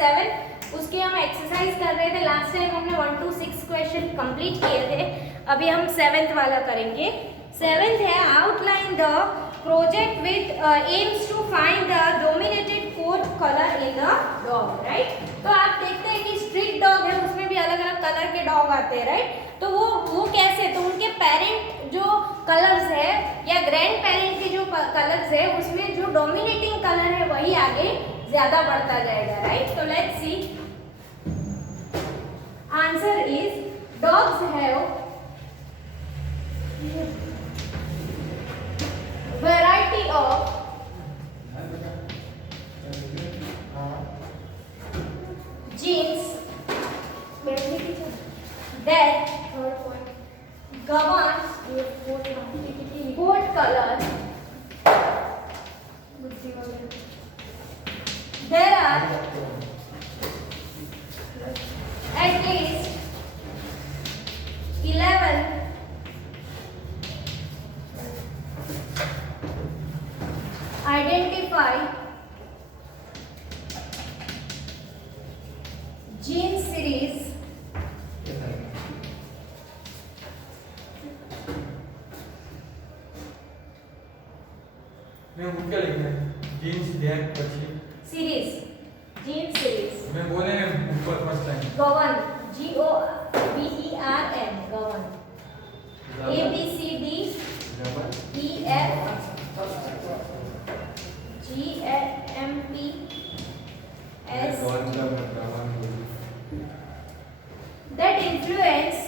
7 उसके हम एक्सरसाइज कर रहे थे। लास्ट टाइम हमने 1 to 6 क्वेश्चन कंप्लीट किए थे। अभी हम 7th वाला करेंगे। 7th है outline the project with aims to find the dominated coat colour in the dog, right. तो आप देखते हैं कि स्ट्रीट डॉग है, उसमें भी अलग अलग कलर के डॉग आते हैं, राइट। तो वो कैसे, तो उनके पेरेंट जो कलर्स है या ग्रैंड पेरेंट के जो कलर्स है उसमें जो डोमिनेटिंग कलर है वही आगे ज्यादा बढ़ता जाएगा, राइट। तो let's see, answer is dogs have variety of genes that govern coat color. There are at least 11 identified gene series मैं क्या लिखना है जीन्स दैट પછી सीरीज जीन सीरीज मैं बोले ऊपर first time govern GOVERN govern ABCD EF GMP S that influence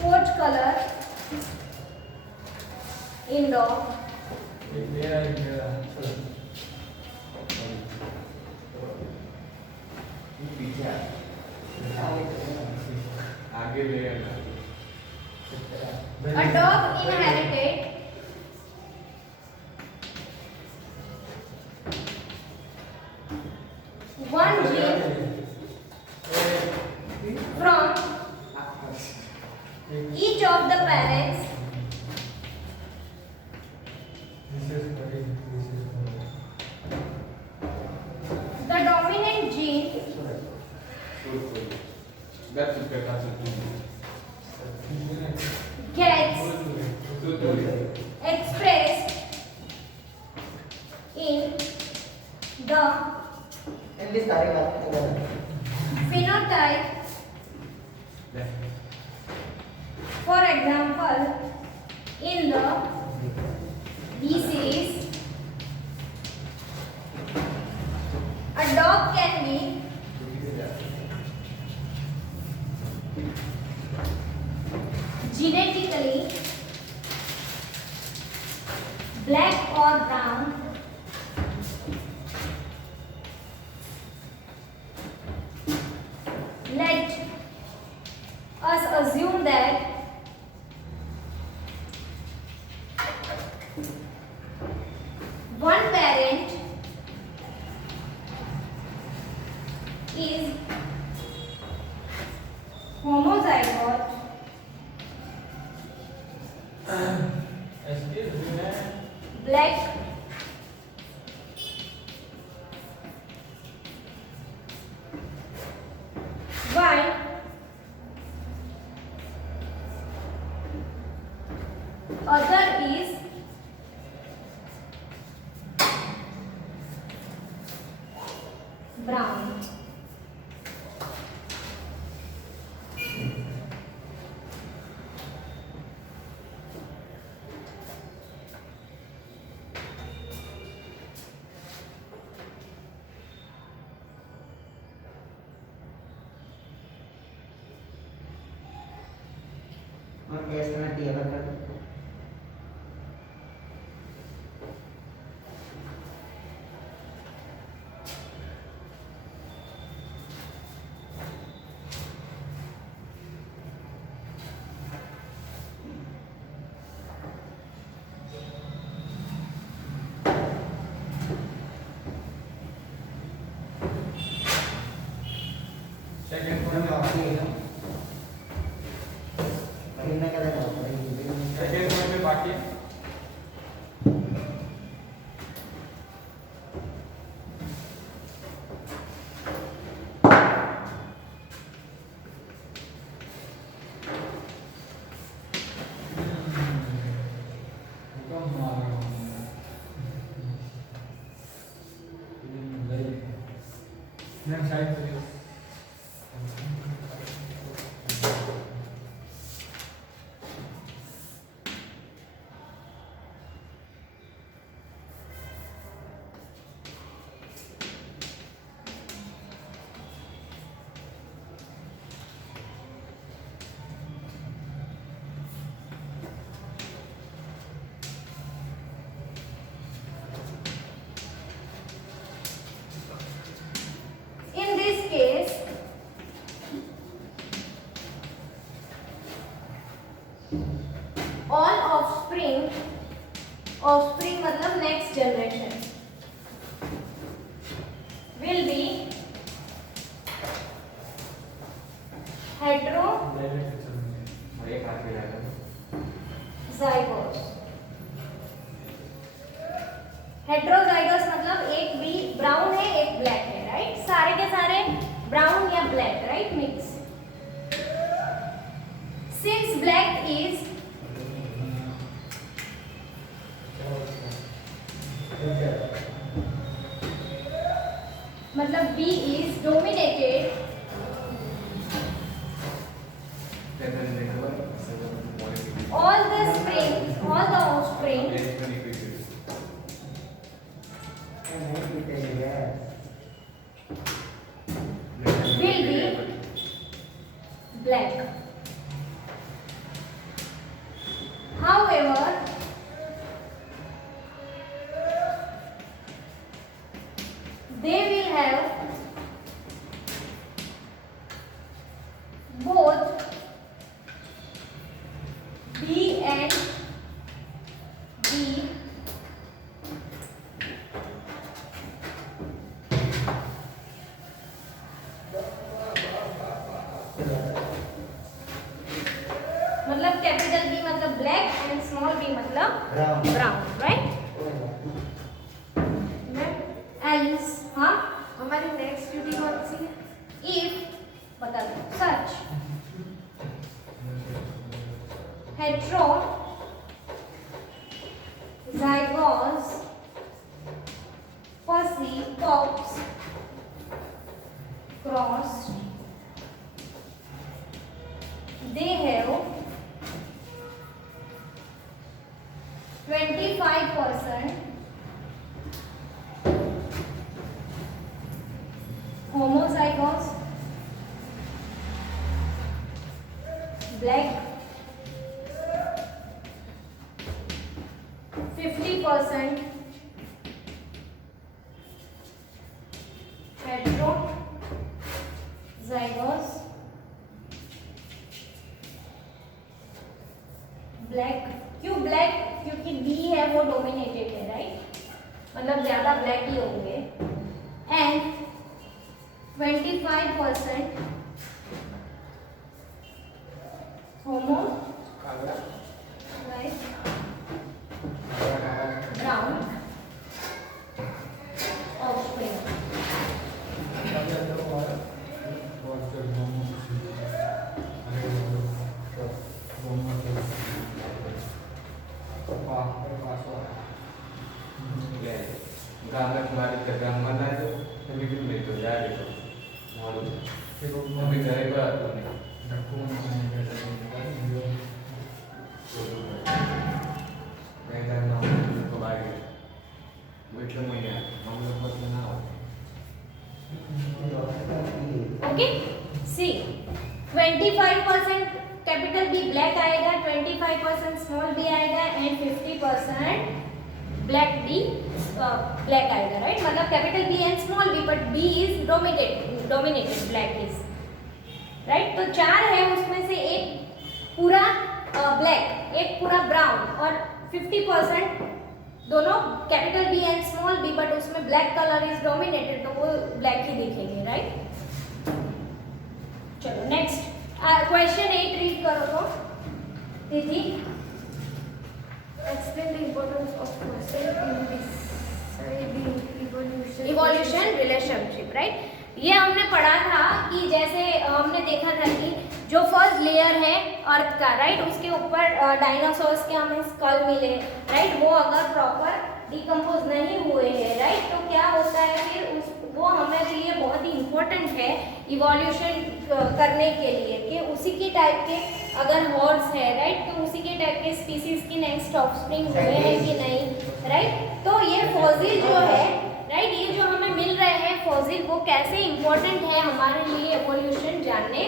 coat color in dog. मेरा पीछे आगे ले A dog inherited one gene from each of the parents the dominant gene gets expressed in the phenotype. For example, in the B series, a dog can be genetically black or brown. Let us assume that one parent is homozygote black white other is brown. और टेस्ट में दिया बता सेकंड में पॉइंट बाकी है पढ़ना क्या था सेकंड पॉइंट में बाकी साइड करिए In this case, all offspring मतलब next generation will be heterozygous. Heterozygous मतलब एक बी ब्राउन है एक ब्लैक है, राइट? सारे के सारे ब्राउन या black, right? Mix. Since black is मतलब B is dominated all the offspring will be black. However, they will have both B and B मतलब कैपिटल बी मतलब ब्लैक एंड स्मॉल बी मतलब ब्राउन, राइट? एल्स, हाँ, हमारी next duty कौन सी है? इफ बता दो. सच heterozygous pussy pops crossed, they have 25% homozygous black, 50% heterozygous black. क्यों ब्लैक? क्योंकि बी है वो डोमिनेटेड है, राइट? मतलब ज्यादा ब्लैक ही होंगे. एंड 25% होमो, right? Brown offspring. gambar kembali ke gambar itu tapi belum itu ya gitu malu tapi saya pak aku saya mau kembali betul punya mau lepas menau. Okay, see 25% capital B black आएगा, 25% small B आएगा and 50% black B black आएगा, right? मतलब capital B and small B but B is dominated black is, right? तो चार है उसमें से एक पूरा ब्लैक, एक पूरा ब्राउन और 50% दोनों capital B and small B but उसमें ब्लैक कलर इज डोमिनेटेड, तो वो ब्लैक ही दिखेंगे, राइट? चलो नेक्स्ट क्वेश्चन 8 रीड करो तो दीदी. Explain the importance of question in deciding evolution relationship, right? ये हमने पढ़ा था कि जैसे हमने देखा था कि जो फर्स्ट लेयर है अर्थ का, राइट, उसके ऊपर डायनासोर्स के हमें स्कल मिले, राइट? वो अगर प्रॉपर डिकम्पोज नहीं हुए हैं, राइट, तो क्या होता है फिर वो वो हमारे लिए बहुत ही इम्पोर्टेंट है इवोल्यूशन करने के लिए, कि उसी के टाइप के अगर हॉर्स है राइट, तो उसी के टाइप के स्पीसीज की नेक्स्ट ऑफस्प्रिंग हुए हैं कि नहीं राइट। तो ये फॉसिल जो है राइट, ये जो हमें मिल रहे हैं फॉसिल, वो कैसे इम्पोर्टेंट है हमारे लिए एवोल्यूशन जानने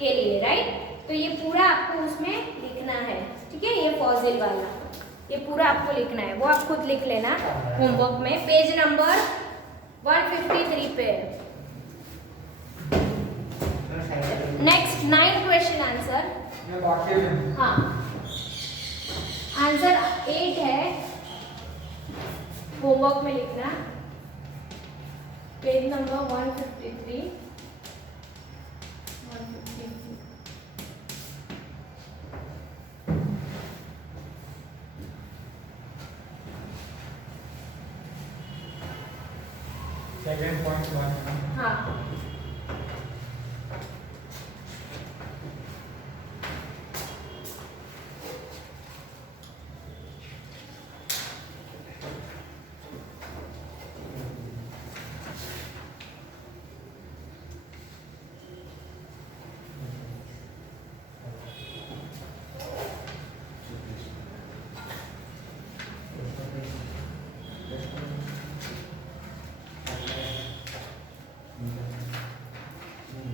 के लिए राइट। तो ये पूरा आपको उसमें लिखना है, ठीक है, ये फॉसिल वाला ये पूरा आपको लिखना है, वो आप खुद लिख लेना होमवर्क में, पेज नंबर 153 पे। नेक्स्ट 9 क्वेश्चन आंसर। हाँ, आंसर 8 है, होमवर्क में लिखना, पेज नंबर 153। सेकंड पॉइंट 1 हाँ,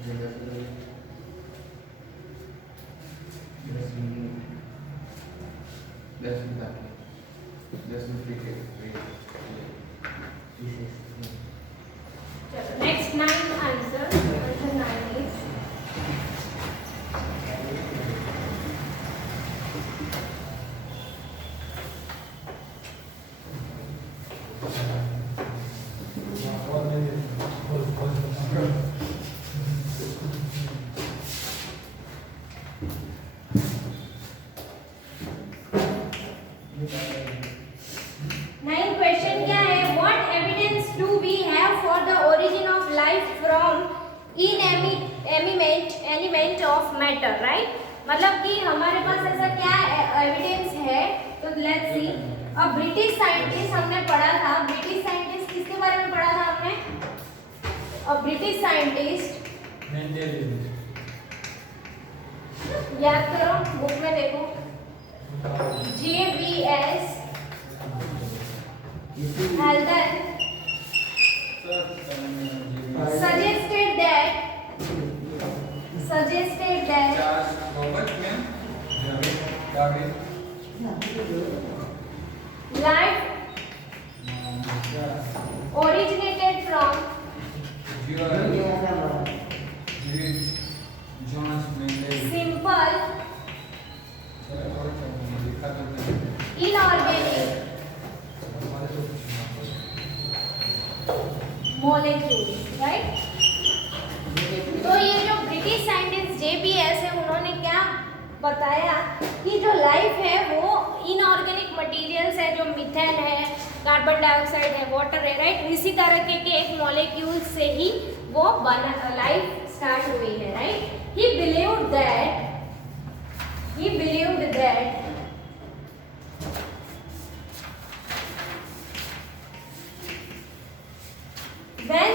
चलो next 9 answer. Question 9 is nine question क्या है, what evidence do we have for the origin of life from inanimate element of matter right. मतलब कि हमारे पास ऐसा क्या एविडेंस है, तो लेट्स सी। अब ब्रिटिश साइंटिस्ट हमने पढ़ा था, ब्रिटिश साइंटिस्ट किसके बारे में पढ़ा था हमने, अब ब्रिटिश साइंटिस्ट याद करो, बुक में देखो, JBS Haldane suggested that life originated from simple inorganic molecules right. तो ये जो ब्रिटिश साइंटिस्ट JBS है, उन्होंने क्या बताया कि जो लाइफ है वो इनऑर्गेनिक मटेरियल्स है, जो मीथेन है, कार्बन डाइऑक्साइड है, वाटर है राइट, इसी तरह के एक मॉलिक्यूल से ही वो लाइफ स्टार्ट हुई है राइट। ही believed that when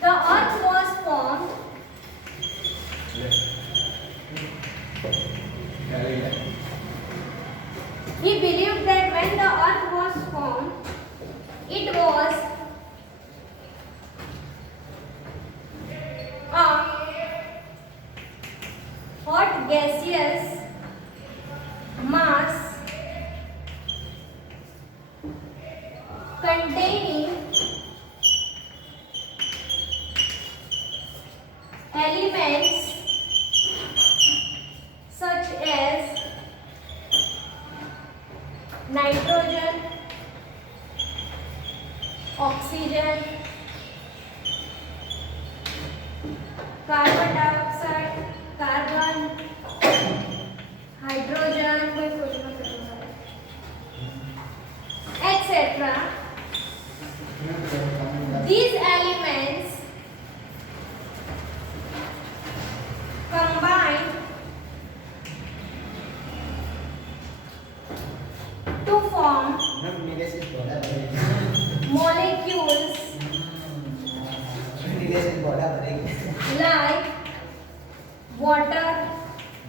the earth was formed, he believed that when the earth was formed, it was a hot gaseous mass containing elements such as nitrogen, oxygen, carbon dioxide, carbon, hydrogen, etc. These elements combine to form water,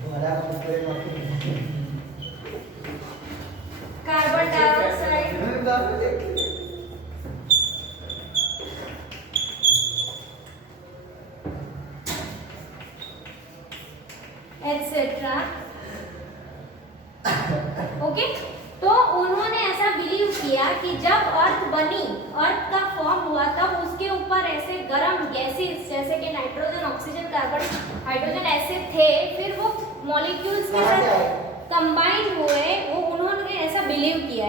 हमारा ऊपर carbon dioxide, etcetera. Okay, तो उन्होंने ऐसा बिलीव किया कि जब अर्थ बनी, अर्थ का फॉर्म हुआ, तब उसके ऊपर ऐसे गर्म गैसेस जैसे कि नाइट्रोजन, ऑक्सीजन, कार्बन, हाइड्रोजन ऐसे थे, फिर वो मॉलिक्यूल्स के साथ कंबाइन हुए। वो उन्होंने ऐसा बिलीव किया,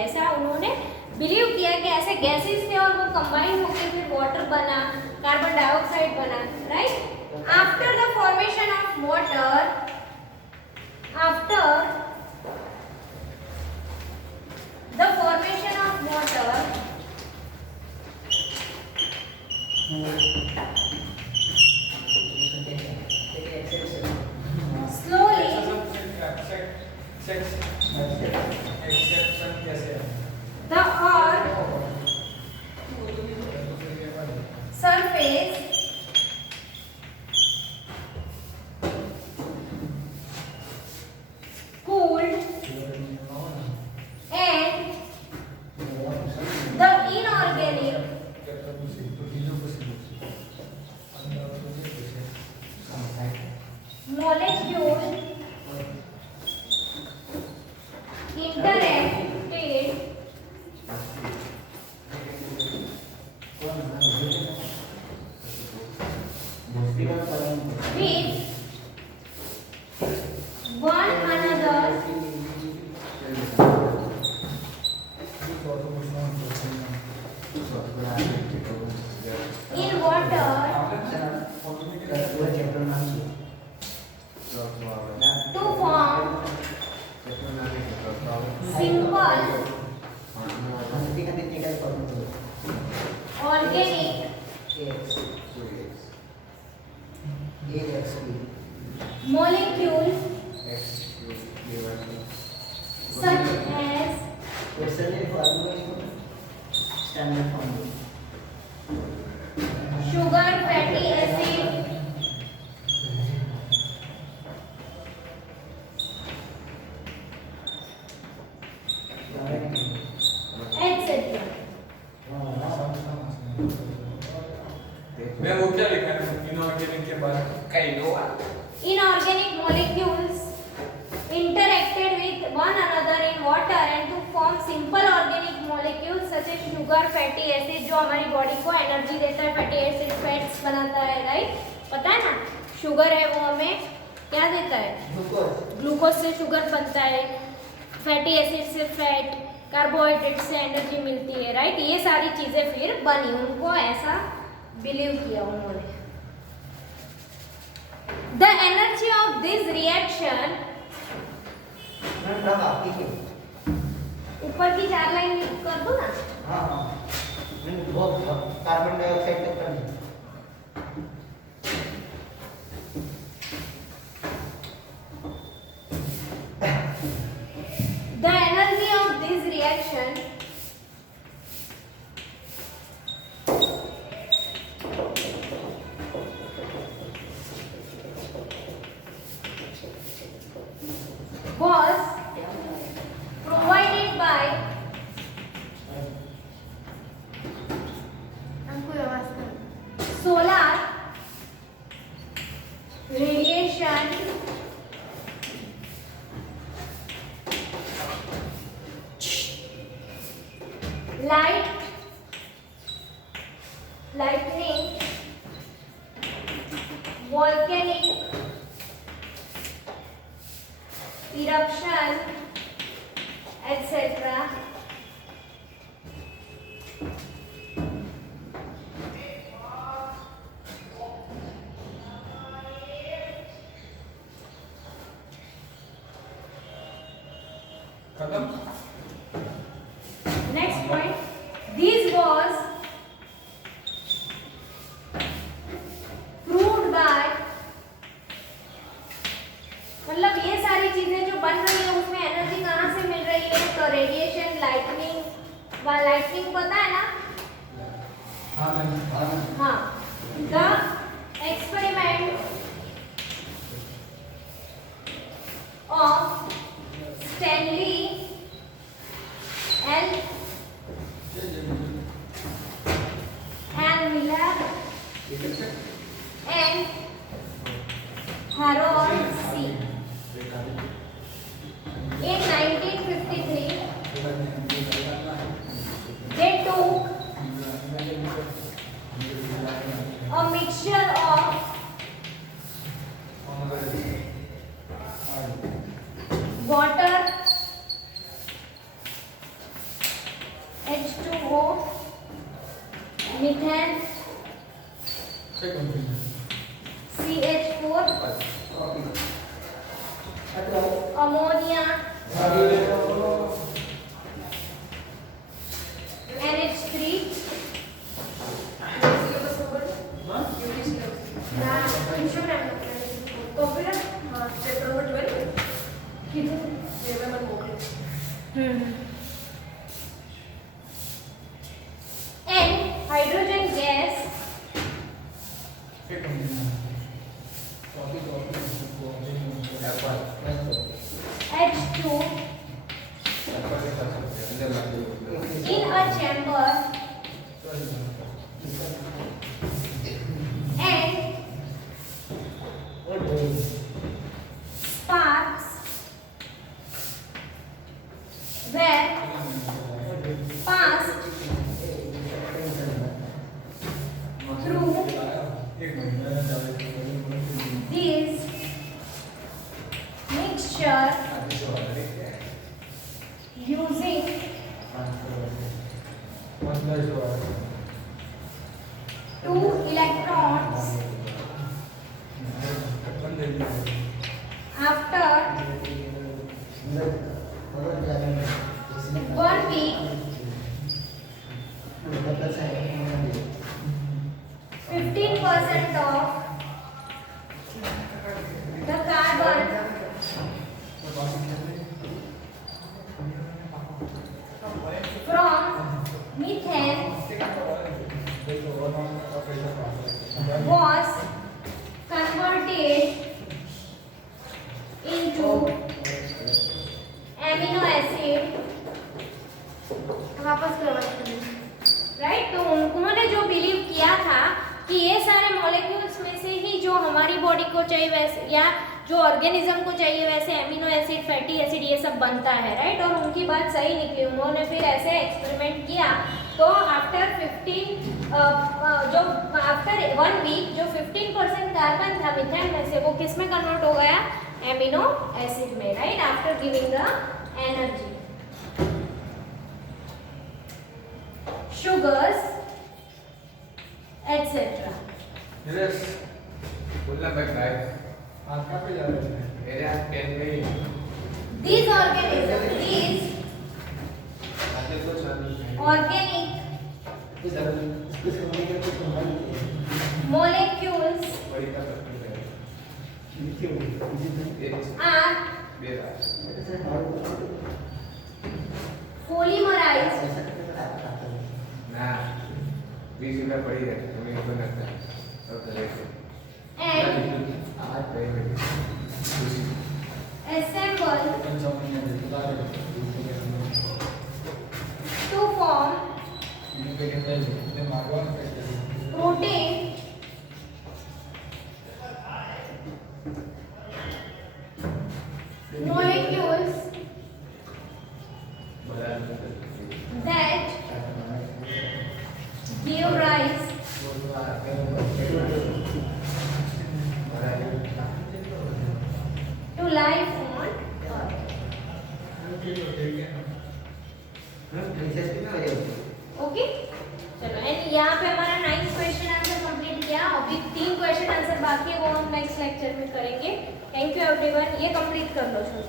कि ऐसे गैसेस थे और वो कंबाइन होकर फिर वाटर बना, कार्बन डाइऑक्साइड बना, right. After the formation of water, slowly exception कैसे है? the earth surface cooled and the inorganic molecule interacted with one another in water to form simple organic molecule such as sugar, fatty acid, etc. मैं वो क्या लिखा है इनऑर्गेनिक के बाद? Inorganic molecules interacted with one another in water and to form simple organic molecules such as sugar, fatty acid, जो हमारी बॉडी को एनर्जी देता है, फैटी एसिड फैट्स बनाता है, राइट। पता है ना, शुगर है वो हमें क्या देता है? ग्लूकोज से शुगर बनता है, फैटी एसिड से फैट, कार्बोहाइड्रेट से एनर्जी मिलती है, राइट। ये सारी चीजें फिर बनी, उनको ऐसा बिलीव किया उन्होंने। The energy of this reaction, ऊपर की 4 लाइन कर दो ना। कार्बन डाइऑक्साइड तक करनी The energy of this reaction was provided by solar radiation, lightning, volcanic eruption, etc. खत्म। Next point, this was proved by, मतलब ये सारी चीजें जो बन रही है उसमें एनर्जी कहाँ से मिल रही है? तो रेडिएशन, लाइटनिंग पता है ना? हाँ, the experiment Stanley L and Miller and Harold C. In 1953, they took a mixture of water, H2O, methane, CH4, ammonia, NH3, and hydrogen gas, H2, in a chamber, and sparks were passed through this mixture using two electrons after 1 week. 15% of the carbon from methane was converted into amino acid. वापस राइट। तो उन्होंने जो बिलीव किया था कि ये सारे मॉलिक्यूल्स में से ही जो हमारी बॉडी को चाहिए वैसे या जो ऑर्गेनिज्म को चाहिए वैसे अमीनो एसिड, फैटी एसिड ये सब बनता है, राइट। और उनकी बात सही निकली। उन्होंने फिर ऐसे एक्सपेरिमेंट किया तो आफ्टर 1 वीक जो 15% कार्बन था मिथेन में से वो किस में कन्वर्ट हो गया? एमिनो एसिड में, right, after giving the energy. Sugars, etc. Yes बोलना भाई आप कहाँ पे जा रहे हैं? मेरे हाथ पेन में These organisms, these आगे कुछ organic molecules बड़ी का करते हैं are बेरा polymerized ना 20 रुपया पड़ी है हमें ऊपर लगता है सब चलेगा and आज पे assembled to form protein molecules that give rise to life on Earth. Okay, चलो एंड यहाँ पे हमारा 9th क्वेश्चन आंसर कंप्लीट किया। अभी 3 क्वेश्चन आंसर बाकी है, वो हम नेक्स्ट लेक्चर में करेंगे। Thank you everyone. ये कंप्लीट कर लो छोड़।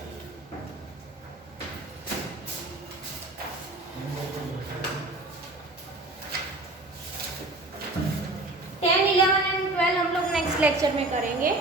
10, 11 एंड 12 हम लोग नेक्स्ट लेक्चर में करेंगे।